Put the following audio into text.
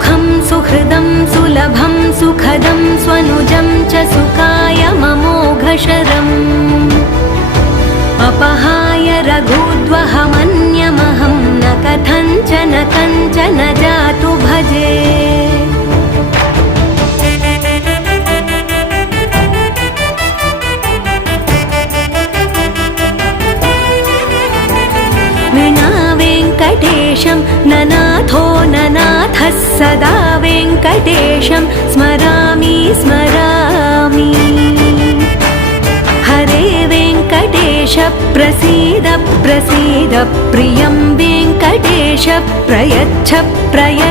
सुखं सुहृदं सुलभं सुखदं स्वनुजं च सुखाय ममोघशरम् अपहाय रघुद्वहमन्यमहं न कथञ्चन कञ्चन जातु भजे। विना वेङ्कटेशं ननाथो ननाथः सदा वेङ्कटेशं स्मरामि स्मरामि। हरे वेङ्कटेश प्रसीद प्रसीद प्रियं वेङ्कटेश प्रयच्छ प्रयच्छ।